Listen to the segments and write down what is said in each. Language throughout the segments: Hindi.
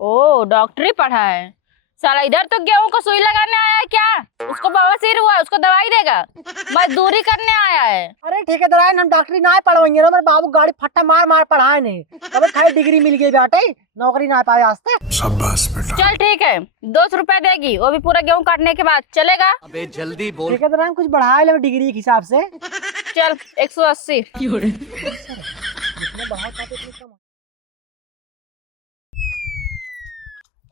ओ डॉक्टरी पढ़ा है साला। इधर तो गेहूं को सुई लगाने आया है क्या? उसको बवासीर हुआ है, उसको दवाई देगा। मजदूरी करने आया है। अरे ठेकेदार हम डॉक्टरी ना पढ़वाएंगे ना, मेरे बाबू गाड़ी फट्टा मार मार पढ़ाए नहीं, तब खाली डिग्री मिल गई बेटे, नौकरी ना पाए आस्ते। शाबाश बेटा। चल ठीक है, 200 रुपए देगी, वो भी पूरा गेहूं काटने के बाद। चलेगा? अबे जल्दी बोल। ठेकेदार कुछ बढ़ाए ले डिग्री के हिसाब से। चल 180।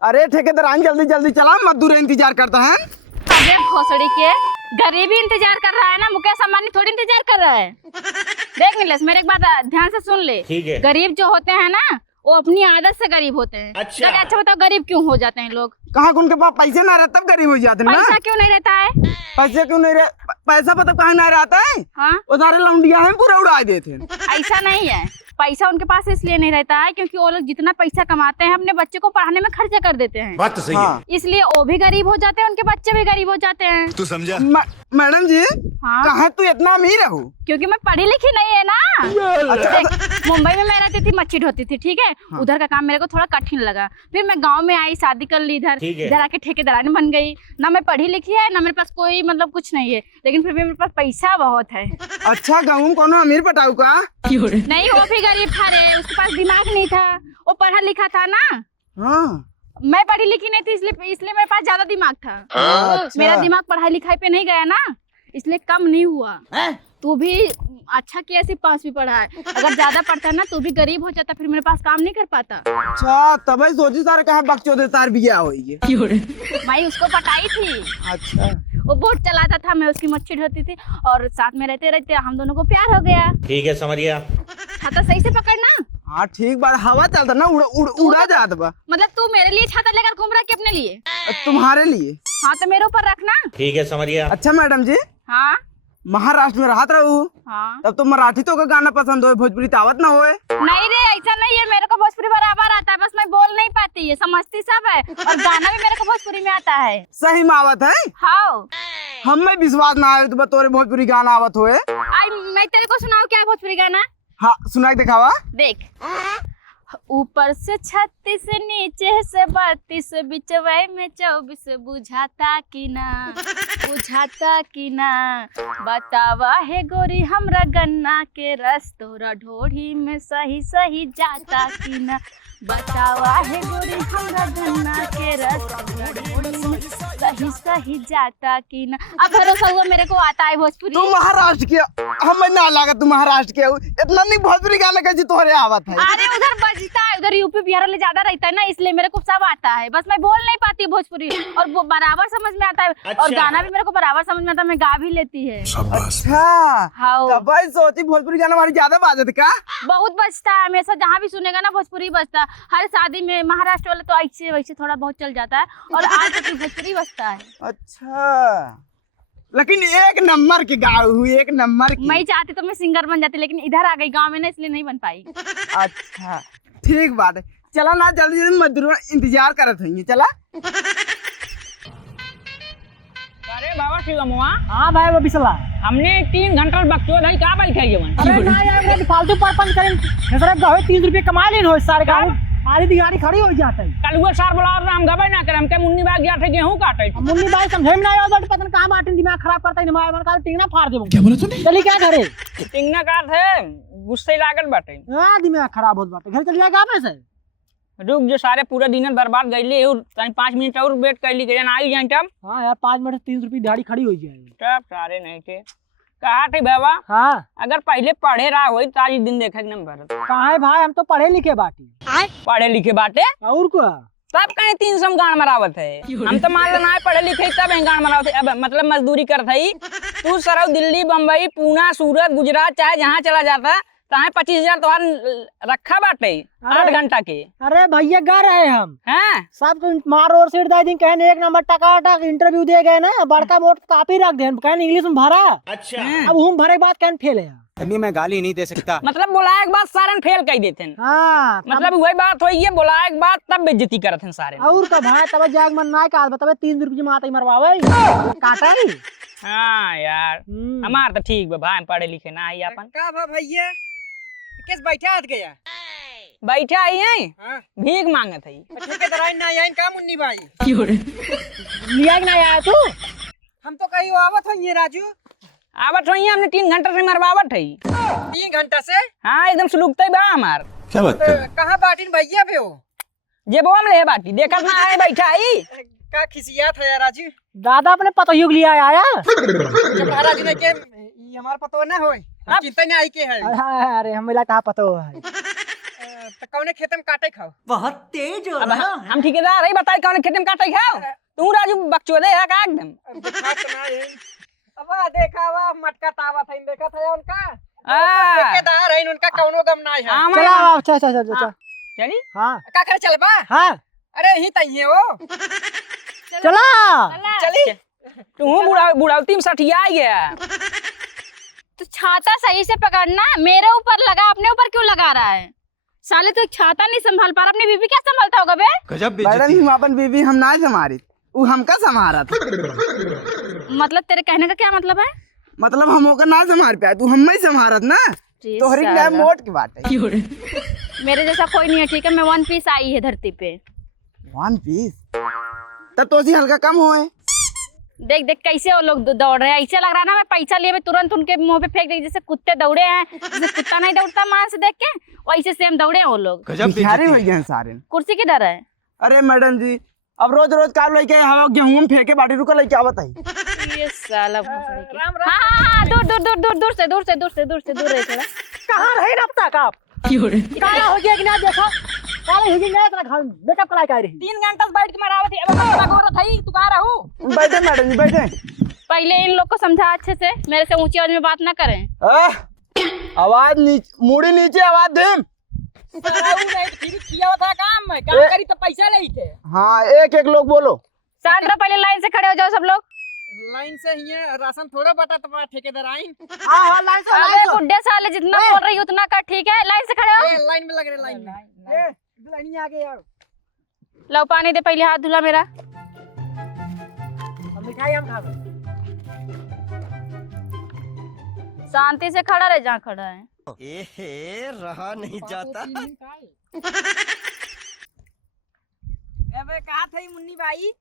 अरे ठेकेदार जल्दी जल्दी चला, मजदूर इंतजार करता है। अबे भोसड़ी के, गरीबी इंतजार कर रहा है ना, मुकेश अंबानी थोड़ी इंतजार कर रहा है। देख नीलेश, मेरे एक बात ध्यान से सुन ले। ठीक है। गरीब जो होते हैं ना, वो अपनी आदत से गरीब होते हैं। अच्छा बताओ, गरीब क्यों हो जाते हैं लोग? कहाँ उनके पास पैसे ना रहता तब गरीब हो जाते हैं ना। पैसा क्यों नहीं रहता है? पैसे क्यों नहीं रहे? पैसा पता कहाँ ना रहता है। हाँ, उधारे लौंडिया है पूरा उड़ा देते हैं। ऐसा नहीं है। पैसा उनके पास इसलिए नहीं रहता है क्योंकि वो लोग जितना पैसा कमाते हैं अपने बच्चे को पढ़ाने में खर्चा कर देते हैं। बात तो सही हाँ। है। इसलिए वो भी गरीब हो जाते हैं, उनके बच्चे भी गरीब हो जाते हैं। तू समझा? मैडम जी, हाँ, कहाँ तू इतना अमीर हो? क्योंकि मैं पढ़ी लिखी नहीं है ना। अच्छा। देख, मुंबई में मैं रहती थी, मच्छी ढोती थी, ठीक है। हाँ। उधर का काम मेरे को थोड़ा कठिन लगा। फिर मैं गांव में आई, शादी कर ली इधर। ठीक है। इधर आके ठेकेदारानी बन गई। ना मैं पढ़ी लिखी है, ना मेरे पास कोई मतलब कुछ नहीं है, लेकिन फिर भी मेरे पास पैसा बहुत है। अच्छा, गाँव में कौन अमीर पटाऊ का? नहीं, वो भी गरीब था रे, उसके पास दिमाग नहीं था। वो पढ़ा लिखा था ना, हाँ। मैं पढ़ी लिखी नहीं थी, इसलिए मेरे पास ज्यादा दिमाग था। अच्छा। मेरा दिमाग पढ़ाई लिखाई पे नहीं गया ना, इसलिए कम नहीं हुआ। तू भी अच्छा किया, सिर्फ 5वीं पढ़ा है। अगर ज्यादा पढ़ता ना तो भी गरीब हो जाता, फिर मेरे पास काम नहीं कर पाता। अच्छा, तभी सोची सारे कहा बकचोदे तार बिया होई। मैं उसको पटाई थी। अच्छा। वो बोट चलाता था, मैं उसकी मच्छी ढोती थी, और साथ में रहते रहते हम दोनों को प्यार हो गया। ठीक है, समझ गया। छाता सही से पकड़ना। हाँ ठीक बात, हवा चलता ना, उड़ा जाता बा। मतलब तू मेरे लिए छाता लेकर घूम रहा है कि अपने लिए? तुम्हारे लिए। हाँ, तो मेरे ऊपर रखना। ठीक है, समझ गया। अच्छा मैडम जी, हाँ महाराष्ट्र में रहत रहू, हाँ। तब तो मराठी तो का गाना पसंद हो, भोजपुरी तावत ना होए। नहीं रे, ऐसा नहीं है, मेरे को भोजपुरी बराबर आता है, बस मैं बोल नहीं पाती है, समझती सब है, और गाना भी मेरे को भोजपुरी में आता है। सही में आवत है? हाँ। हमें विश्वास ना आवे तो तोरे भोजपुरी गाना आवत होए। आई मैं तेरे को सुनाऊं क्या है भोजपुरी गाना? हाँ सुना के दिखावा। देख। ऊपर से 36, नीचे से 32, बिचवाई में 24, बुझाता कि ना, बुझाता कि ना, बतावा है गोरी हमरा गन्ना के रस, तोरा ढोढ़ी में सही सही जाता कि ना, बतावा है गोरी हमरा गन्ना के रस, तोरा ढोढ़ी में सही सही जाता कि ना। अब भरोसा हुआ मेरे को आता है भोजपुरी। तू महाराष्ट्र के, हमें ना लगा तू महाराष्ट्र के हो। इतना नहीं भोजपुरी गाना कैसे तोहरे आवत है? अरे उधर बजता है, उधर यूपी बिहार वाले ज्यादा रहता है ना, इसलिए मेरे को सब आता है, बस मैं बोल नहीं पाती भोजपुरी, और वो बराबर समझ में आता है। अच्छा। और गाना भी मेरे को बराबर समझ में आता है, मैं गा भी लेती है। शाबाश। अच्छा, हाँ, तब भाई सोची भोजपुरी गाना हमारी ज्यादा बाजत का। बहुत बजता है, हमेशा जहाँ भी सुनेगा ना भोजपुरी बजता है। हर शादी में महाराष्ट्र वाले तो ऐसे वैसे थोड़ा बहुत चल जाता है, और आज तक भोजपुरी बजता है। अच्छा, लेकिन एक नंबर की गाँव हुई, एक नंबर की। मैं चाहती तो मैं सिंगर बन जाती, लेकिन इधर आ गई गाँव में ना, इसलिए नहीं बन पाई। अच्छा ठीक बात है, चला ना जल्दी जल्दी मजदूर इंतजार करत है। चला। अरे बाबा शिवमुआ, हाँ भाई वो बिसला। हमने 3 घंटा बकचोद है, कहाँ बैठे ये मन? अरे ना यार, मैं फालतू परपंच करें, खसरत गावे 3 रुपए कमा लेन हो सारे गाँव, आधी दिहाड़ी खड़ी हो जाता है। कल सार बोला हम गबे ना करे, हमके मुन्नी बाग गया थे गेहूं काटे। मुन्नी भाई समझे में ना आया, बट पता कहाँ बाटे दिमाग खराब करता है, दिमाग मन का टिंगना फाड़ देबो। क्या बोला तूने? चली क्या घरे? टिंगना का थे, गुस्से लागल बाटे। हां दिमाग खराब होत बाटे, घर चल जाएगा पैसे। रुक जो सारे पूरे दिन बर्बाद गईले, और 5 मिनट और वेट कर ली, जन आई जाए तब। हां यार 5 मिनट 3 रुपए दिहाड़ी खड़ी हो जाएगी। तब सारे नहीं थे। कहा थे बाबा, हां अगर पहले पढ़े रहा होई तो आज दिन देखे न भरत। कहाँ है भाई, हम तो पढ़े लिखे बाटी। पढ़े लिखे बाटे, और को तब कहीं 300 गान मरावत है। हम तो मान लो ना पढ़े लिखे तब गान मरावत है, अब मतलब मजदूरी करत है। तू सरव दिल्ली, बम्बई, पूना, सूरत, गुजरात, चाहे जहाँ चला जाता, तहाँ 25,000 तोहार रखा बाटे 8 घंटा के। अरे भैया गा रहे हम हैं? सब तो मार और सीट दे दिन कहने 1 नंबर टका इंटरव्यू दे गए ना, बड़का मोट कापी रख दे कहने इंग्लिश में भरा। अच्छा। अब हम भरे बात कहने फेल है। अभी मैं गाली नहीं दे सकता। मतलब बोला एक बात सारन फेल कर देते हैं। हाँ मतलब वही बात हुई है, बोला एक बात तब बेइज्जती करत हैं सारे। और का भाई तब जाग मन ना का बतावे 3 रुपए माता ही मरवावे काटा ही। हाँ यार, हमार तो ठीक बा भाई, पढ़े लिखे ना ही अपन। का भैया किस बैठा हट गया? बैठा आई है हाँ। भीख मांगत है। ठेकेदार ना आइन का मुन्नी भाई लिया कि नहीं आया तू? हम तो कहीं आवत हो ये राजू आवत रही हमने 3 घंटा से मरवावट है। 3 घंटा से हाँ एकदम सुलूकते ही बा हमार। क्या बात कर रहे हैं? कहाँ बाटिन भैया पे हो जे वो हम ले बाटी देखत ना आए बैठा आई। का खिसियात है यार राजू दादा अपने पतो युग लिया आया जब राजू ने के ये हमार पतो ना होय अब- चिंता नहीं आई के है अरे हम मिला कहाँ पतो है तो कौने खेत में काटे खाओ बहुत तेज हो अब हम ठेकेदार है बताई कौन खेत में काटे खाओ। तू राजू बकचोदे है का एकदम। अब देखा वा मटका तावा था देखा था उनका आ ठेकेदार है उनका कौनो गम नहीं है आमा- चला अच्छा अच्छा अच्छा चली हाँ का करे चल बा हाँ अरे ही तइए हो चला चली तू बुढ़ावती में सठिया गया। तो छाता सही से पकड़ना, मेरे ऊपर लगा, अपने ऊपर क्यों लगा रहा है? साले तो एक छाता नहीं संभाल पा रहा, अपनी बीबी क्या संभालता होगा बे? गजब मैडम बेइज्जती। हम अपन बीबी हम ना संभारी वो हमका संभारा था। मतलब तेरे कहने का क्या मतलब है? मतलब हम होकर ना संभार पाया तू हम ही संभारत ना जी तोहरी के साला। लिए मोट की बात है। मेरे जैसा कोई नहीं है, ठीक है? मैं 1 पीस आई है धरती पे। 1 पीस तब तो सी हल्का कम होए। देख देख कैसे वो लोग दौड़ रहे हैं, ऐसे लग रहा है ना मैं पैसा लिए तुरंत उनके मुंह पे फेंक दे, जैसे कुत्ते दौड़े हैं, जैसे कुत्ता नहीं दौड़ता मां से देख के, वैसे सेम दौड़े हैं वो लोग। गजब भिखारी हो बेइज्जती। गए हैं सारे। कुर्सी किधर है? अरे मैडम जी अब रोज रोज कार लेके हवा गेहूं में फेंके बाटी रुका लेके आवत है। ये साला हाँ, दूर दूर दूर दूर दूर से दूर से दूर से दूर से दूर रहे थोड़ा। कहाँ रहे ना अब तक आप काला हो गया कि ना देखो काला हो गया इतना घर मेकअप कराई का रही 3 घंटा से बैठ के मरावत है। अब मैं गोरा थई तू कहां रहू? बैठे मैडम जी बैठे। पहले इन लोग को समझा अच्छे से, मेरे से ऊंची आवाज में बात ना करें। आवाज नीचे मुड़ी नीचे आवाज दे। सराऊ नहीं फिर किया था काम में काम करी तो पैसा ले के। हाँ एक एक लोग बोलो। शांत रहो, पहले लाइन से खड़े हो जाओ सब लोग। लाइन से ही है राशन थोड़ा बटा तो ठेकेदार आइन हाँ लाइन से अबे गुड्डे साले, जितना बोल रही उतना कर, ठीक है? लाइन से खड़े हो। लाइन में लग रहे लाइन में लाइन आगे यार लो पानी दे, पहले हाथ धुला मेरा। मिठाई हम खा शांति से खड़ा रहे जहाँ खड़ा है। रहा नहीं जाता। अबे कहा थई मुन्नी भाई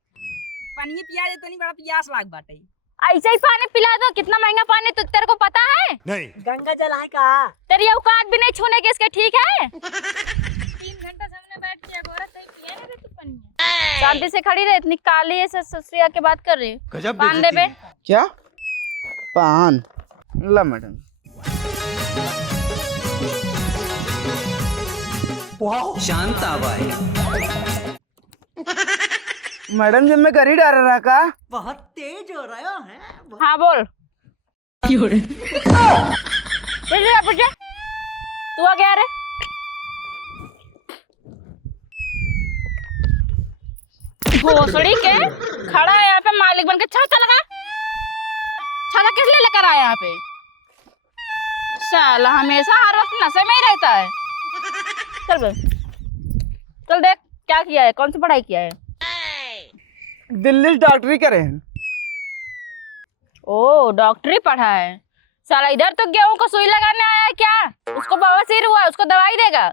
पानी पिया दे तो नहीं बड़ा प्यास लाग बाटे। ऐसे ही पानी पिला दो, कितना महंगा पानी तो तेरे को पता है? नहीं। गंगा जल है का तेरी औकात भी नहीं छूने की इसके, ठीक है? 3 घंटा सामने बैठ के गोरा सही पिया ना तू पानी। शांति से खड़ी रहे, इतनी काली है ससुरिया के बात कर रही है। गजब पान दे बे। क्या पान ला मैडम। शांताबाई मैडम जब मैं कर ही डाल रहा का बहुत तेज हो रहा है हाँ बोल। पूछे तू आ गया रे? भोसड़ी के खड़ा है यहाँ पे मालिक बन के, छाता लगा। छाता किस लिए लेकर आया यहाँ पे? साला हमेशा हर वक्त नशे में ही रहता है। चल बे, चल देख क्या किया है, कौन सी पढ़ाई किया है? दिल्ली से डॉक्टरी करे हैं। ओ डॉक्टरी पढ़ा है साला। इधर तो गेहूं को सुई लगाने आया है क्या? उसको बवासीर हुआ है, उसको दवाई देगा?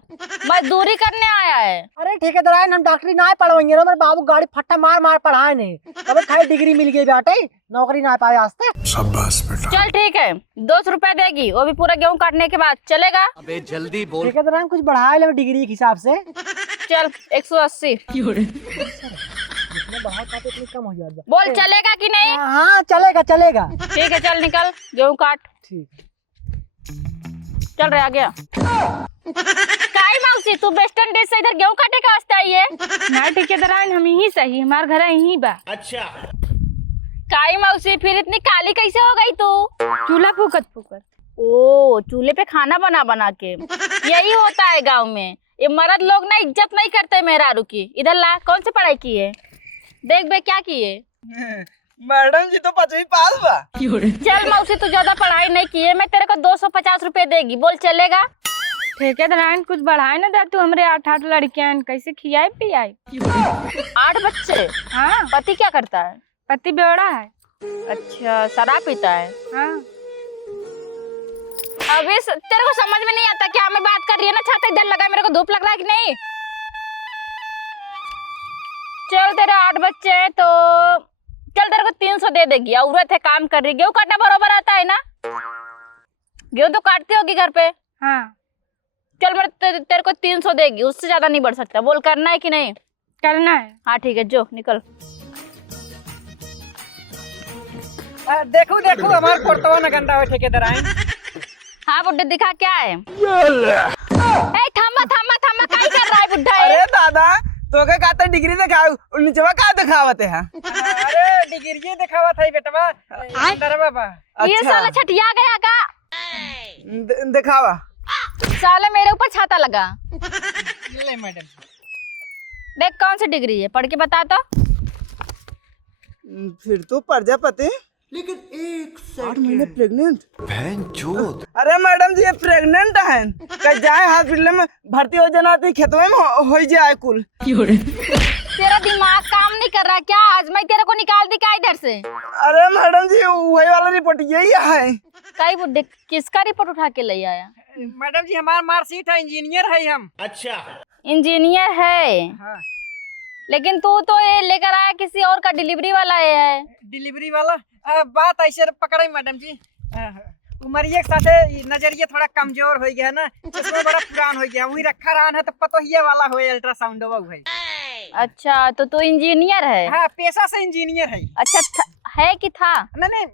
मजदूरी करने आया है। अरे ठेकेदार हम डॉक्टरी ना पढ़वाएंगे ना, मेरे बाबू गाड़ी फट्टा मार मार पढ़ाए नहीं, अब खाली डिग्री मिल गई बेटे, नौकरी ना पाए आज तक। चल ठीक है, 200 रुपए देगी, वो भी पूरा गेहूं काटने के बाद, चलेगा? अबे जल्दी बोल। ठेकेदार कुछ बढ़ाए ले डिग्री के हिसाब से। चल 180 बहुत काटे इतनी कम हो जाएगा। बोल, चलेगा कि नहीं? हाँ चलेगा चलेगा। ठीक है चल निकल, गेहूं काट। ठीक चल रहा गया। काई मौसी तू वेस्टर्न डिश से इधर गेहूं काटे का वास्ते आई है? ना ठेकेदार हम ही सही, हमार घर यहीं बा। अच्छा। काई मौसी फिर इतनी काली कैसे हो गई तू? चूल्हा फूकत फूकत। ओ चूल्हे पे खाना बना बना के, यही होता है गांव में। ये मर्द लोग ना इज्जत नहीं करते मेहरारू की। इधर ला, कौन सी पढ़ाई की है? देख बे क्या किए। मैडम जी तो 5वीं पास बा। चल मौसी तू ज्यादा पढ़ाई नहीं की है, मैं तेरे को 250 रुपए देगी, बोल चलेगा? ठेकेदार कुछ बढ़ाए ना दे तू, हमरे 8 लड़कियां कैसे खियाए पियाए? 8 बच्चे? हाँ। पति क्या करता है? पति बेवड़ा है। अच्छा शराब पीता है? हाँ। अभी तेरे को समझ में नहीं आता क्या मैं बात कर रही है ना? छाता इधर लगा है, मेरे को धूप लग रहा है कि नहीं? चल तेरे 8 बच्चे हैं तो चल तेरे को 300 दे देगी। औरत है, काम कर रही। गेहूं काटना बरोबर आता है ना? गेहूं तो काटती होगी घर पे। हाँ चल मैं तेरे को 300 देगी, उससे ज्यादा नहीं बढ़ सकता। बोल करना है कि नहीं? करना है। हाँ ठीक है, जो निकल। देखो देखो हमार कोर्टवा न गंदा हो ठेकेदार आए। हाँ बुड्ढे दिखा क्या है? ए थामा थामा थामा, काय कर रहा है बुड्ढा? अरे दादा तो का कहता डिग्री दिखाओ, नीचवा का दिखावत है? अरे डिग्री दिखावा था बेटवा अंदर बाबा। ये साला छटिया गया का? दिखावा। साले मेरे ऊपर छाता लगा। ले मैडम, देख कौन सी डिग्री है, पढ़ के बता तो। फिर तो प्रजापति। लेकिन 8 महीने प्रेग्नेंट। बहनचोद। अरे मैडम जी ये प्रेग्नेंट है, कहीं जाए हॉस्पिटल में भर्ती हो जाना तो खेतवे में हो जाए कुल। तेरा दिमाग काम नहीं कर रहा क्या? आज मैं तेरे को निकाल दी क्या इधर से? अरे मैडम जी वही वाला रिपोर्ट यही है। कई बुड्ढे किसका रिपोर्ट उठा के ले आया? मैडम जी हमारा मार्कशीट है, इंजीनियर है हम। इंजीनियर है हाँ। लेकिन तू तो ये लेकर आया किसी और का, डिलीवरी वाला ये है। डिलीवरी वाला बात ऐसे पकड़े मैडम जी। उमरिया के साथे नजरिया थोड़ा कमजोर हो गया ना, चश्मा बड़ा पुरान हो गया, वही रखा रहा है तो पतो ही वाला हो अल्ट्रासाउंड है। अच्छा तो तू इंजीनियर है? हाँ पेशा से इंजीनियर है। अच्छा है कि था? नहीं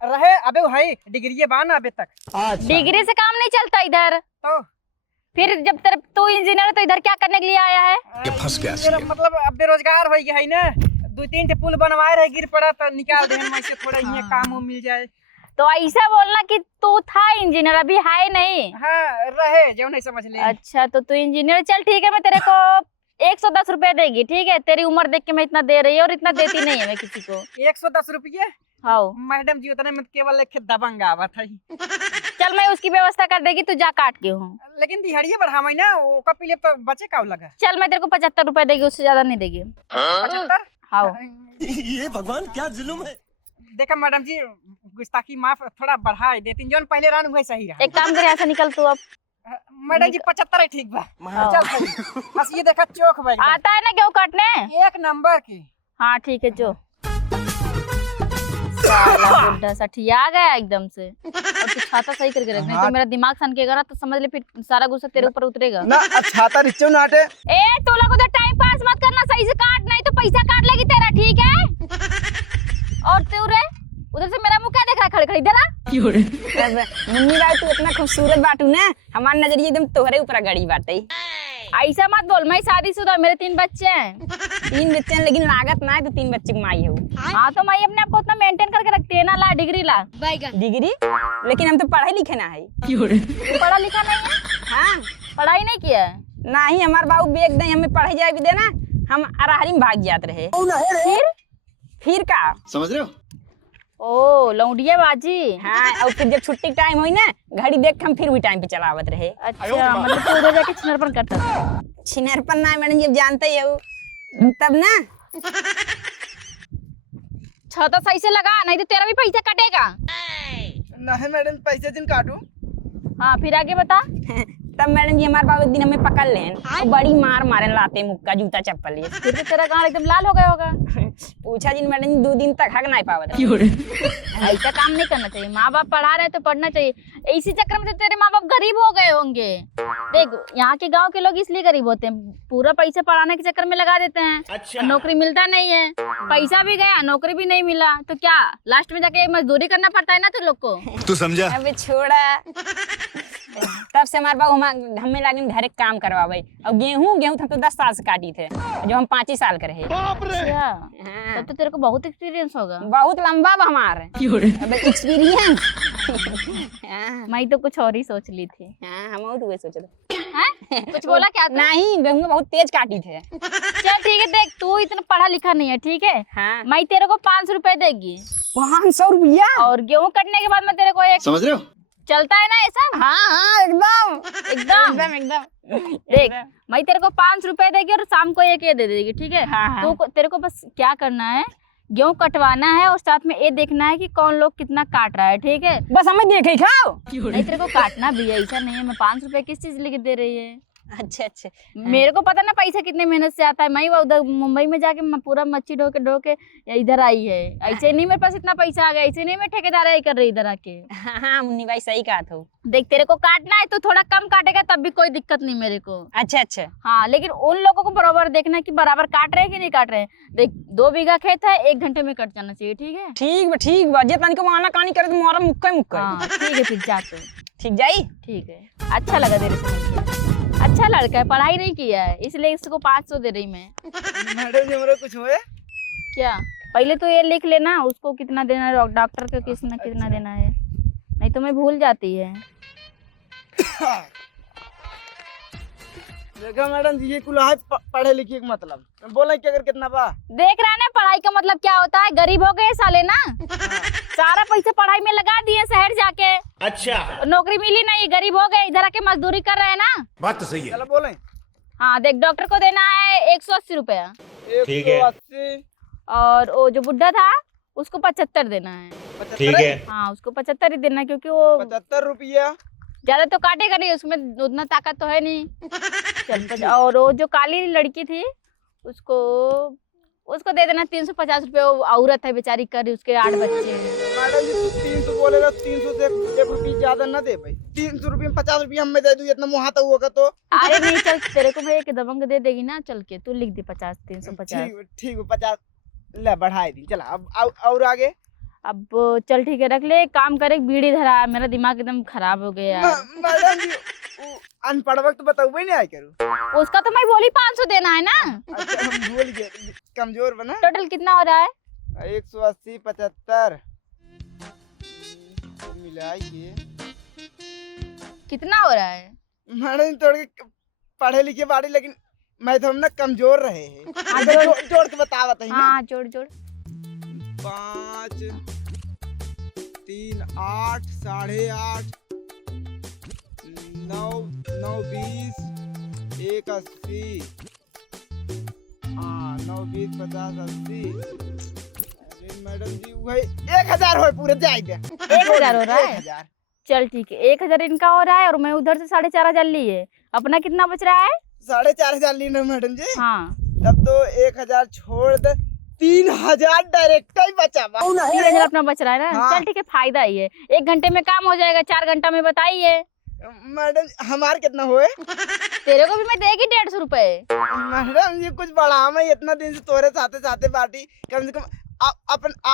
रहे अबे है डिग्री बान अबे तक। डिग्री से काम नहीं चलता इधर। तो फिर जब तेरे तू इंजीनियर है तो इधर क्या करने के लिए आया है? ये फंस गया मेरा मतलब अब बेरोजगार हो गया है ना, 2-3 ठे पुल बनवाए रहे, गिर पड़ा तो निकाल दे हम ऐसे थोड़ा यहाँ काम मिल जाए। तो ऐसा बोलना कि तू था इंजीनियर, अभी है नहीं। हाँ रहे जो नहीं समझ ले। अच्छा तो तू इंजीनियर, चल ठीक है, मैं तेरे को 110 रुपए देगी। ठीक है, तेरी उम्र देख के मैं इतना दे रही है और इतना देती नहीं है मैं किसी को। 110 रुपये? हाँ मैडम जी उतने में केवल एक दबंग आवत है। चल मैं उसकी व्यवस्था कर देगी, तू जा काट के हूँ। लेकिन दिहाड़िए बढ़ावे ना, वो का पीले तो बचे का लगा। चल मैं तेरे को 75 रुपए देगी, उससे ज्यादा नहीं देगी। 75? हाँ ये भगवान क्या जुल्म है। देखा मैडम जी गुस्ताखी माफ थोड़ा बढ़ा देती, जो पहले रान हुए सही रहा। एक काम कर, यहाँ से निकल तू अब। मैडम जी 75 है ठीक बा। चल सही। बस ये देखा चौक भाई आता है ना गेहूं काटने? 1 नंबर की। हाँ ठीक है, जो साला बुड्ढा सठिया गया एकदम से। और तू छाता सही करके रख, नहीं तो मेरा दिमाग सनकेगा ना तो समझ ले, फिर सारा गुस्सा तेरे ऊपर उतरेगा ना। अच्छा था रिचो नाटे। ए तू लोग उधर टाइम पास मत करना, सही से काट, नहीं तो पैसा काट लेगी तेरा। ठीक है? और तू रे उधर से मेरा मुंह क्या देख रहा है खड़े खड़े? इधर आ। मुन्नी भाई तू इतना खूबसूरत बाटू ना, हमारे नजरिए एकदम तोहरे ऊपर गड़ी बाटे। ऐसा मत बोल, मैं शादीशुदा, मेरे 3 बच्चे हैं। 3 बच्चे हैं लेकिन लागत ना है तो 3 बच्चे की माई हो। हाँ तो मैं अपने आप को उतना मेंटेन करके रखती है ना। ला डिग्री ला। डिग्री? लेकिन हम तो पढ़े लिखे ना है। तू पढ़ा लिखा नहीं है? हाँ पढ़ाई नहीं किया है? नहीं, हमारे बाबू बेग दे हमें पढ़े जाए भी देना, हम अराहरी में भाग जाते रहे। फिर का समझ रहे हो? ओ लौंडिया बाजी। हाँ, और फिर जब छुट्टी टाइम हुई ना, घड़ी देख हम फिर भी टाइम पे चलावत रहे। अच्छा मतलब तू उधर जाके छिनरपन करता था? छिनरपन ना मैडम जी, जानते ही हो तब ना। छाता सही से लगा, नहीं तो तेरा भी पैसा कटेगा। नहीं मैडम पैसे दिन काटू। हाँ फिर आगे बता। तब मैडम जी हमारे बाबू एक दिन हमें पकड़ लें और बड़ी मार मारे लाते मुक्का जूता चप्पल लिए। फिर तो तेरा गाल एकदम लाल हो गया होगा। पूछा जी मैडम जी 2 दिन तक हक नहीं पावत। ऐसा काम नहीं करना चाहिए, माँ बाप पढ़ा रहे तो पढ़ना चाहिए। इसी चक्कर में तो तेरे माँ बाप गरीब हो गए होंगे। देख यहाँ के गांव के लोग इसलिए गरीब होते हैं, पूरा पैसे पढ़ाने के चक्कर में लगा देते हैं। अच्छा। नौकरी मिलता नहीं है, पैसा भी गया, नौकरी भी नहीं मिला, तो क्या लास्ट में जाके मजदूरी करना पड़ता है ना तुम लोग को। तू समझा? अबे छोड़ा। तब से हमारे बाबू हमें लागे घर काम करवावे। और गेहूं हम तो 10 साल से काटी थे, जो हम 5 ही साल के रहे। अच्छा हाँ। तब तो तेरे को बहुत एक्सपीरियंस होगा। बहुत लंबा बा हमारे एक्सपीरियंस। मैं तो कुछ और ही सोच ली थी। हाँ हम तो वही सोच रहे। हैं? कुछ बोला क्या तू? नहीं, गेहूं बहुत तेज काटी थे। चल ठीक है, देख तू इतना पढ़ा लिखा नहीं है, ठीक है? हाँ। मैं तेरे को 500 रुपए देगी 500 रुपया? और गेहूं कटने के बाद मैं तेरे को एक समझ रहे हो? चलता है ना ये सब? हाँ एकदम एकदम देख मैं तेरे को 500 रुपए देगी और शाम को एक ये दे देगी, ठीक है? हाँ, हाँ। तो तेरे को बस क्या करना है, गेहूं कटवाना है और साथ में ये देखना है कि कौन लोग कितना काट रहा है, ठीक है? बस हमें देखे खाओ। नहीं तेरे को काटना भी है, ऐसा नहीं है मैं 500 रुपए किस चीज लेके दे रही है। अच्छा अच्छा। मेरे को पता ना पैसा कितने मेहनत से आता है, मैं उधर मुंबई में जाके पूरा मच्छी ढो के इधर आई है। ऐसे नहीं मेरे पास इतना पैसा आ गया, ऐसे नहीं मैं ठेकेदारी कर रही इधर आके। हाँ मुन्नी भाई सही कहा था। देख तेरे को काटना है तो थोड़ा कम काटेगा तब भी कोई दिक्कत नहीं मेरे को। अच्छा अच्छा। हाँ लेकिन उन लोगों को बराबर देखना कि बराबर काट रहे हैं कि नहीं काट रहे हैं। देख 2 बीघा खेत है, 1 घंटे में कट जाना चाहिए, ठीक है? ठीक बा जे तनिक माना कहानी करे तो मोरा मुक्का हाँ ठीक है फिर जा तू। ठीक जाई। ठीक है, अच्छा लगा तेरे से मिलके। अच्छा लड़का है, पढ़ाई नहीं किया है इसलिए इसको 500 दे रही मैं। मैडम जी मेरे कुछ होए? क्या पहले तो ये लिख लेना उसको कितना देना है, डॉक्टर को कितना देना है, नहीं तो मैं भूल जाती है। देखा मैडम जी ये कुल है पढ़े लिखे के मतलब बोले कि अगर कितना बा। देख रहा है ना पढ़ाई का मतलब क्या होता है, गरीब हो गए साले ना। सारा पैसा पढ़ाई में लगा दिए शहर जाके। अच्छा नौकरी मिली नहीं, गरीब हो गए, इधर आके मजदूरी कर रहे हैं ना। बात तो सही है। चलो बोले। हाँ देख डॉक्टर को देना है 180 रुपया, ठीक है। 180 और वो जो बुढ़ा था उसको 75 देना है। 75 ठीक है। हाँ उसको 75 ही देना है, क्योंकि वो 75 रुपया। ज्यादा तो काटेगा नहीं, उसमें उतना ताकत तो है नहीं। चल और वो जो काली लड़की थी उसको दे देना 350 रुपये। वो औरत है बेचारी, कर उसके 8 बच्चे हैं। मैडम जी 300 बोलेगा, 300 से 1 रुपया ज्यादा ना दे भाई। 300 रुपये में 50 रुपया हम दे दूं, इतना मुहा तो होगा तो। अरे नहीं चल तेरे को मैं एक दबंग दे देगी ना, चल के तू लिख दे 50 350। ठीक 50 ले बढ़ाई दी। चला अब और आगे। अब चल ठीक है रख ले। एक काम कर, एक बीड़ी धरा, मेरा दिमाग एकदम खराब हो गया यार। मैडम जी अनपढ़ वक्त बताओ नहीं आई करूँ। उसका तो मैं बोली 500 देना है ना। अच्छा हम भूल गए, कमजोर बना। टोटल कितना हो रहा है? 180 75 मिलाई के कितना हो रहा है? मैडम थोड़े पढ़े लिखे बाड़ी, लेकिन मैं तो हम ना कमजोर रहे हैं। हाँ, जोड़ के बतावत है। हाँ जोड़ 5 3 8 8.5 9 9 20 1 80 हाँ 9 20 50 80। अरे मैडम जी वही 1000 हो पूरे जाएगा। 1000 हो रहा है? 1000। चल ठीक है 1000 इनका हो रहा है और मैं उधर से 4500 लिए। अपना कितना बच रहा है? 4500 ली ना मैडम जी। हाँ तब तो 1000 छोड़ दे, 3000 डायरेक्ट ही बचा। 3000 अपना बच रहा है ना। हाँ। चल ठीक है फायदा ही है, 1 घंटे में काम हो जाएगा, 4 घंटा में बताइए। मैडम हमार कितना हुए? तेरे को भी मैं देगी 150 रुपए। मैडम ये कुछ बढ़ा, मैं इतना दिन से तोरे साथे बाटी, कम से कम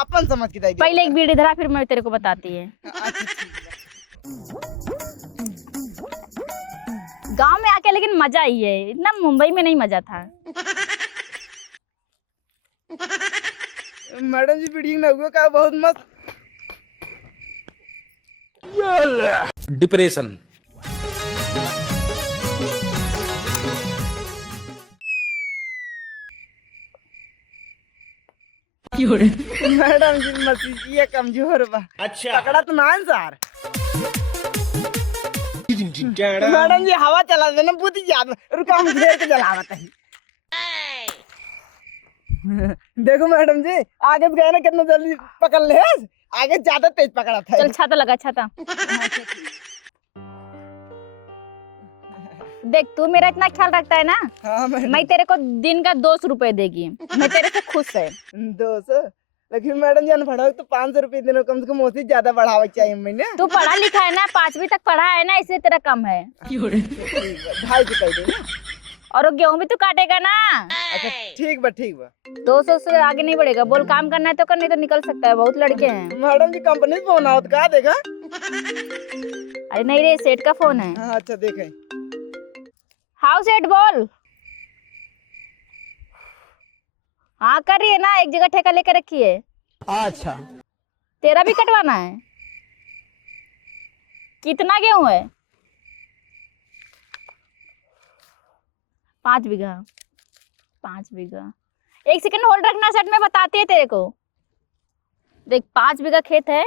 अपन समझ के देगी। पहले एक बीड़ी धरा फिर मैं तेरे को बताती है। अच्छा, ठीक गांव में आके लेकिन मजा ही है, इतना मुंबई में नहीं मजा था। है। मैडम जी वीडियो ना हुआ का बहुत मस्त। डिप्रेशन। मैडम जी मसीह कमजोर बा। अच्छा तकड़ा तो ना सर। मैडम जी हवा चला देना बुद्धि याद रुको हम घेर के जलावत है। देखो मैडम जी आगे तो गए ना कितना जल्दी पकड़ ले, आगे ज्यादा तेज पकड़ा था। चल छाता लगा छाता। देख तू मेरा इतना ख्याल रखता है ना, हाँ मैडम। मैं तेरे को दिन का 200 रुपए देगी, मैं तेरे से खुश है। 200 लेकिन मैडम जी अनपढ़ तो 500 रुपये दिन कम से कम उसी ज्यादा बढ़ावा चाहिए महीने। तू पढ़ा लिखा है ना, 5वीं तक पढ़ा है ना, इसलिए तेरा कम है। 250 के कह दे। और वो गेहूं भी तू काटेगा ना। अच्छा ठीक बा 200 से आगे नहीं बढ़ेगा। बोल काम करना है तो कर, नहीं तो निकल सकता है, बहुत लड़के हैं। मैडम जी कंपनी से फोन आओ का देखा? अरे नहीं रे सेठ का फोन है। हाँ अच्छा देखे। हाउ सेठ बोल। हाँ कर रही है ना, एक जगह ठेका लेकर रखी है। अच्छा तेरा भी कटवाना है? कितना गेहूं है? 5 बीघा। 5 बीघा। 1 सेकंड होल्ड रखना, सेट में बताते हैं तेरे को। देख 5 बीघा खेत है,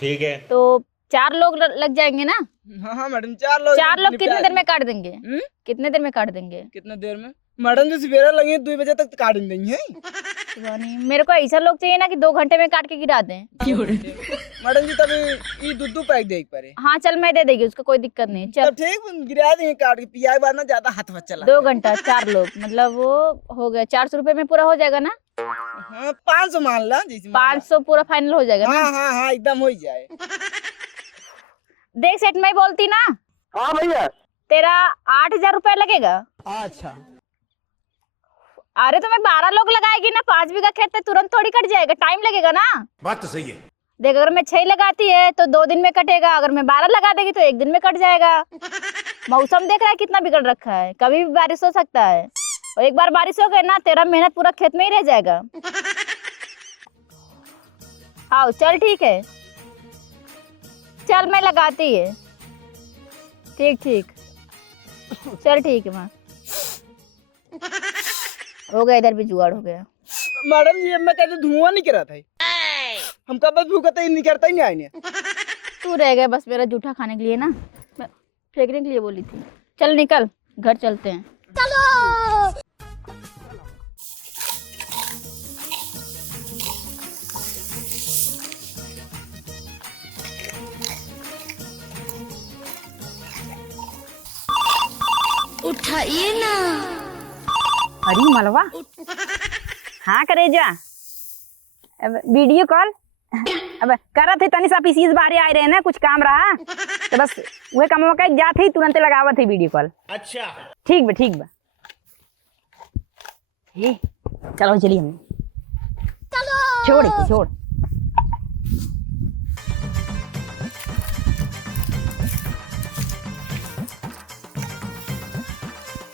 ठीक है। तो 4 लोग लग जाएंगे ना। हाँ मैडम 4 लोग। 4 लोग कितने देर में काट देंगे? कितने देर में काट देंगे? कितने देर में? मैडम जी सवेरे लगे 2 बजे तक काट देंगे। शिवानी, मेरे को ऐसा लोग चाहिए ना कि 2 घंटे में काट के गिरा दें। मैडम जी तभी ये दूध पैक दे पड़े। हाँ चल, मैं दे देगी, उसका कोई दिक्कत नहीं। चल तब ठीक गिरा देंगे काट के, पिया के बाद ना ज्यादा हाथ मत चला। 2 घंटा 4 लोग, मतलब वो हो गया 400 रुपए में पूरा हो जाएगा ना? हाँ 500 मान ला। 500 पूरा फाइनल हो जाएगा ना? हाँ हाँ हाँ एकदम हो ही जाए। देख सेठ, मैं बोलती ना। हाँ भैया। तेरा 8000 रुपए लगेगा। अच्छा अरे तो मैं 12 लोग लगाएगी ना, 5 बीघा खेत है, तुरंत थोड़ी कट जाएगा, टाइम लगेगा ना। बात तो सही है। देख, अगर मैं 6 लगाती है तो 2 दिन में कटेगा, अगर मैं 12 लगा देगी तो 1 दिन में कट जाएगा। मौसम देख रहा है कितना बिगड़ रखा है, कभी भी बारिश हो सकता है, और एक बार बारिश हो गई ना, तेरा मेहनत पूरा खेत में ही रह जाएगा। हाँ चल ठीक है, चल मैं लगाती है। ठीक ठीक, चल ठीक है माँ। हो गया, इधर भी जुगाड़ हो गया। मैडम जी मैं कहते धुआं नहीं करा था, हम कब भूखते ही नहीं करता ही नहीं आए। तू रह गया बस मेरा जूठा खाने के लिए ना, मैं फेंकने के लिए बोली थी। चल निकल, घर चलते हैं। चलो उठाइए ना। अरे मलवा, हाँ करे जा। अब वीडियो कॉल अब करत है, तनी सा पीसीस बारे आए रहे ना, कुछ काम रहा तो बस वह काम का जाते ही तुरंत लगावत है वीडियो कॉल। अच्छा ठीक बा ठीक बा। ए, चलो चलिए हम। छोड़ छोड़।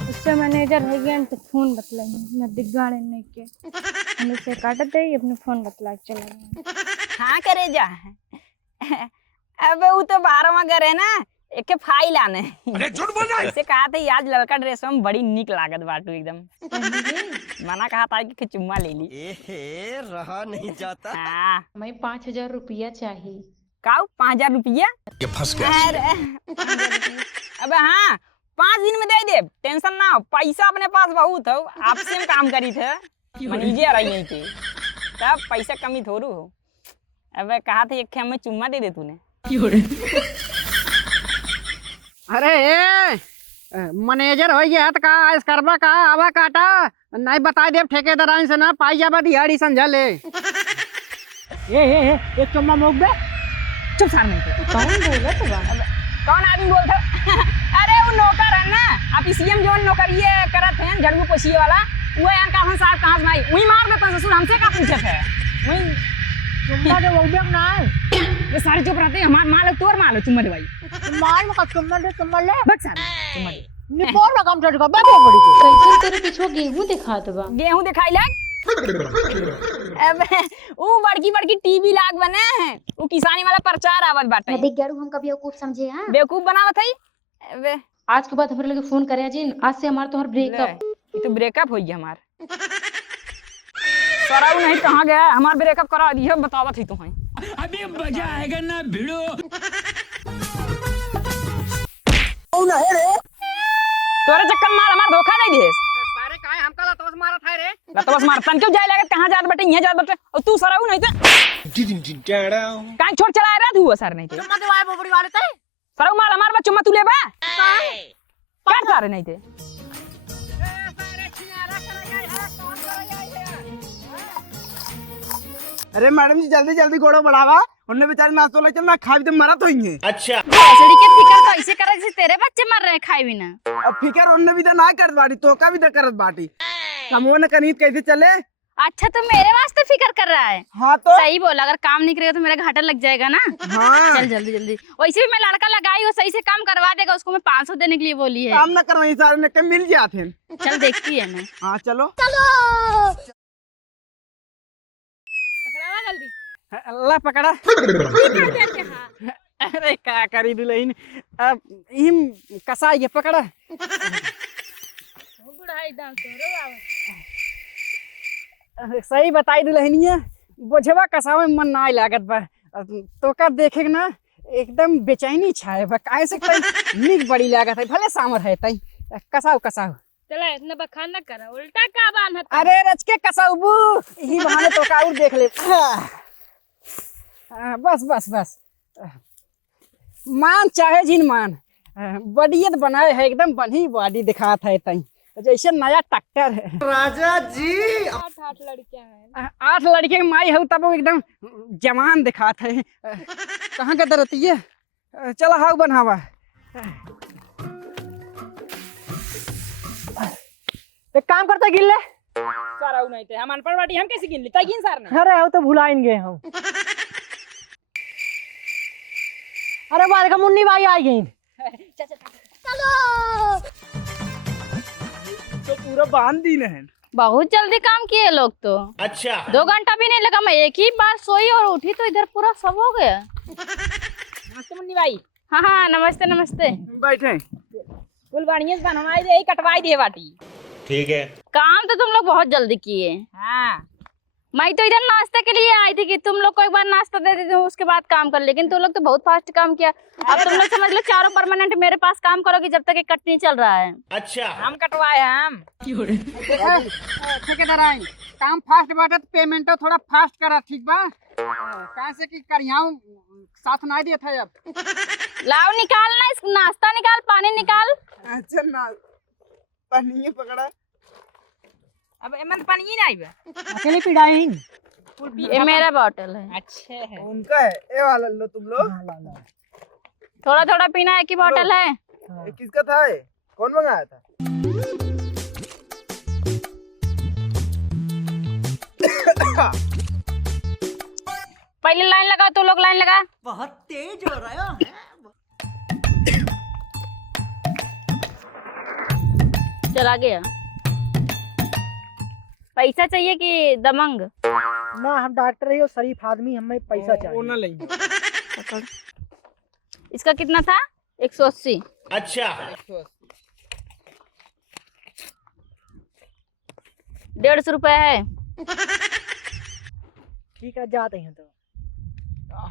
उससे मैनेजर है गया तो फोन बतलाइए ना, दिगाड़े नहीं के हमें से काट दे, अपने फोन बतला के चला गया। हाँ करे जा। अब वो तो 12वां घर है ना, एक फाइल आने। अरे झूठ बोल रहा है। ऐसे कहा था आज लड़का ड्रेस में बड़ी निक लागत बाटू एकदम। मना कहा था कि चुम्मा ले ली। एहे रहा नहीं जाता। हाँ हमें 5000 रुपया चाहिए। काऊ 5000 रुपया? ये फंस गया। अब हाँ 5 दिन में दे दे, टेंशन ना हो, पैसा अपने पास बहुत हो, आपसे हम काम करी थे मैनेजर रही नहीं थे, तब पैसा कमी थोड़ू हो। अब कहा था एक हमें चुम्मा दे दे तूने। अरे मैनेजर हो गया तो का इस करबा का आवा काटा नहीं बता दे ठेकेदार से ना पाई जाबा दिहाड़ी समझा ले। एक चुम्मा मोक दे। चुप सार नहीं थे। कौन बोला तो कौन आदमी बोलता? अरे वो नौकर है ना, आप सीएम जो नौकर ये करत हैं झड़ू पोछिए वाला, वो यहाँ का हम साहब कहाँ से भाई वही मार देता ससुर, हमसे का पूछे थे वही चुम्मा दे वो बेक ना ये सारे चुप रहते हैं। हमार माल तोर माल चुम्मा दे भाई, मार में का चुम्मा ले बक सारे चुम्मा दे। निकोल ना काम चढ़ का बाबू बड़ी कैसे तेरे पीछे गेहूं दिखात बा। गेहूं दिखाई लग। अब वो बड़की बड़की टीवी लाग बने हैं, वो किसानी वाला प्रचार आवत बाटे। देख गड़ू हम कभी बेवकूफ समझे। हां बेवकूफ बनावत है। अबे आज के बाद हमारे लगे फोन करे जी, आज से हमार तोहर ब्रेकअप। ये तो ब्रेकअप हो गया हमार। सराऊ नहीं कहाँ गया, हमार ब्रेकअप करा दिया, बतावत ही तुम्हें। अभी मजा आएगा ना भिड़ो। तोरे चक्कर मार हमार धोखा नहीं देस। सारे काहे हमका लतोस मारत है रे। लतवस मार तन क्यों जाए लगे, कहाँ जात बटे यहाँ जात बटे, और तू सराऊ नहीं तो कहीं छोड़ चला रहा तू सर नहीं थे। चुम्मा दे वाए बोबड़ी वाले ते सराऊ मार हमार बच्चों मत तू ले बा कर सारे नहीं थे। अरे मैडम जी जल्दी जल्दी घोड़ो बढ़ावा, उन्हें बेचारे नाश्तो ले चल ना खा भी तो मरा तो ही है। अच्छा भोसड़ी के फिकर तो ऐसे करे जैसे तेरे बच्चे मर रहे हैं खाए बिना। अब फिकर उन्हें भी तो ना कर बाटी, तो का भी तो कर बाटी। कमो न कनीत कैसे चले। अच्छा तो मेरे वास्ते फिकर कर रहा है। हाँ तो सही बोला, अगर काम नहीं करेगा तो मेरा घाटा लग जाएगा ना। हाँ चल जल्दी जल्दी, वैसे भी मैं लड़का लगाई, वो सही से काम करवा देगा, उसको मैं 500 देने के लिए बोली है। काम न करवाई सारे ने के मिल जाते। चल देखती है मैं। हाँ चलो जल्दी अल्लाह पकड़ा। अरे क्या करी दुल्हन, अब हिम कसा ये पकड़ा। सही बताई दुल्हनिया, बोझवा कसावे में मन ना लागत बा, तो का देखे ना एकदम बेचैनी छाए बा, काहे से निक बड़ी लागत है, भले सामर है तई कसाओ कसाओ। चला इतना बखान न करा, उल्टा का बान है। अरे रच के कसौबू ही बहाने तो काउर देख ले। बस बस बस मान चाहे जिन मान बडियत बनाए है, एकदम बनी बॉडी दिखात है तई जैसे नया ट्रैक्टर है। राजा जी 8 लड़कियां हैं। 8 लड़के के माई हो तब वो एकदम जवान दिखात है। कहाँ के दरती है, चला हाउ बनावा। एक काम करता गिल्ले सर नहीं थे हम अनपढ़ बाटी, हम कैसे गिन लेता गिन सर ने। अरे हो तो भुलाएंगे हम। अरे बार का मुन्नी भाई आ गई। तो पूरा बांध दी है। बहुत जल्दी काम किए लोग तो। अच्छा 2 घंटा भी नहीं लगा, मैं एक ही बार सोई और उठी तो इधर पूरा सब हो गया। नमस्ते मुन्नी भाई। हाँ हाँ नमस्ते नमस्ते। बैठे फुल बढ़िया से बनवाई दे, कटवाई दे बाटी। ठीक है। काम तो तुम लोग बहुत जल्दी किए। हाँ मैं तो इधर नाश्ते के लिए आई थी कि तुम लोग को एक बार नाश्ता दे देती हूँ उसके बाद काम कर, लेकिन तुम लोग तो बहुत फास्ट काम किया। अब तुम लोग समझ लो चारों परमानेंट मेरे पास काम करोगे जब तक ये कट नहीं चल रहा है। अच्छा हम कटवाए हम। ठेकेदार आई काम फास्ट बाटे तो पेमेंट थोड़ा फास्ट करा, ठीक बा? कहाँ से कि करियाऊं साथ नहीं देता है। अब लाओ निकाल ना, इस नाश्ता निकाल, पानी निकाल। अच्छा ना पानी पकड़ा। अब एमन पानी ही नहीं बा। अकेले पिड़ाई ये मेरा बॉटल है। अच्छे है। उनका है ये वाला लो तुम लोग। थोड़ा थोड़ा पीना है कि बॉटल है? ये किसका था ये? कौन मंगाया था? पहले लाइन लगाओ, तो लोग लाइन लगा। बहुत तेज हो रहा है। चला गया। पैसा चाहिए कि दमंग? ना हम डॉक्टर है और शरीफ आदमी, हमें पैसा चाहिए। ना लेंगे। पकड़। इसका कितना था? 180। अच्छा 150 रुपए है। ठीक है जाते हैं तो।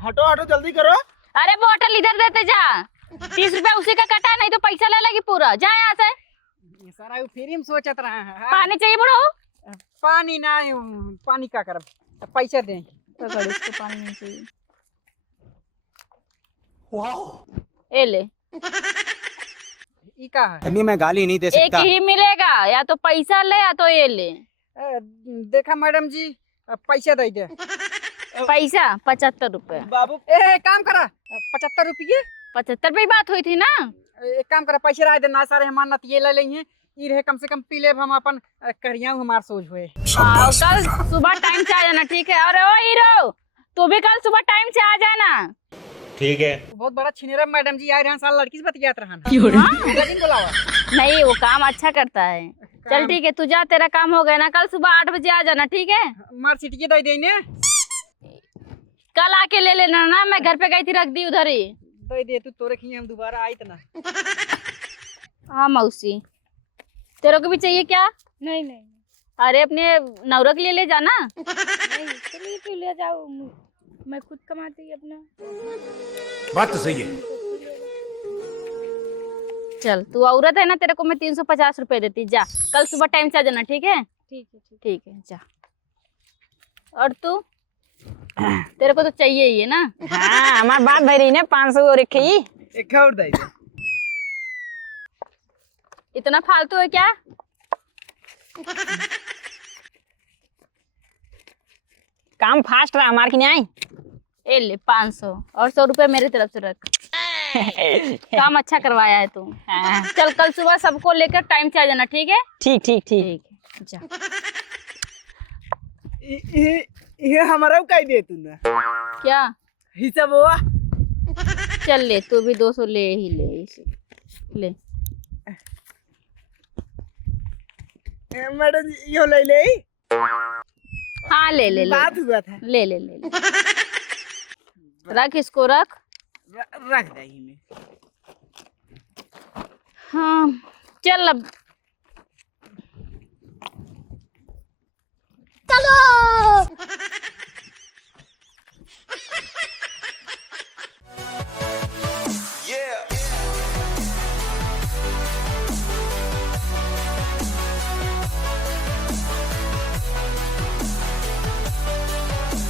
हटो हटो जल्दी करो। अरे बोतल इधर देते जा। 30 रुपए उसी का कटा, नहीं तो पैसा ले लेगी पूरा। जा यहाँ से। ये सारा फ्री में सोचत रहा है। पानी चाहिए बड़ो? पानी ना, पानी का करब, पैसा दे। पकड़, इसको पानी नहीं चाहिए। ए ले। ई का है? अभी मैं गाली नहीं दे एक सकता। ही मिलेगा, या तो पैसा ले या तो ये ले। देखा मैडम जी पैसा दे दे। पैसा 75 रुपए। बाबू ए काम करा 75 रुपये। 75 पे बात हुई थी ना। एक काम करा पैसे रह दे ना, सारे हमार नतिये ले लेंगे। ई रहे कम से कम पी लेब हम अपन करिया हमार सोच हुए। हाँ, कल सुबह टाइम से आ जाना, ठीक है? और ओ हीरो, तू भी कल सुबह टाइम से आ जाना। ठीक है। बहुत बड़ा छिनेरा मैडम जी आए रहे, साल लड़की से बतियात रहन। हाँ? बुलावा नहीं, वो काम अच्छा करता है। चल ठीक है, तू जा, तेरा काम हो गया ना। कल सुबह 8 बजे आ जाना, ठीक है? मार सिटिए दे देने। कल आके ले लेना ना, मैं घर पे गई थी, रख दी उधर ही। दे दे तू, तोरे खी हम दोबारा आई तना। हाँ मौसी, तेरे को भी चाहिए क्या? नहीं नहीं अरे अपने नवरक ले जाना। नहीं, चलिए तू ले जाओ, मैं खुद कमाती हूँ अपना। बात तो सही है। चल तू औरत है ना, तेरे को मैं 350 रुपए देती। जा, कल सुबह टाइम से आ जाना, ठीक है? ठीक है ठीक। ठीक है, जा। और तू, तेरे को तो चाहिए ही है ना? हाँ हमार बात भरी ने 500 और रखी। एक और दे दे। इतना फालतू है क्या? काम फास्ट रहा हमार की नहीं। ए ले 500 और 100 रुपए मेरे तरफ से रख। काम अच्छा करवाया है तू। हाँ। चल कल सुबह सबको लेकर टाइम से आ जाना, ठीक है? ठीक ठीक ठीक। ठीक है, जा। ये हमारा कह दे तू ना क्या? हिसाब हुआ। चल ले, तू भी 200 ले ही ले, इसे ले। मैडम जी यो ले ले। हाँ ले ले ले बात हुआ था। ले ले ले ले। रख इसको, रख। रख दे ही में। हाँ चल अब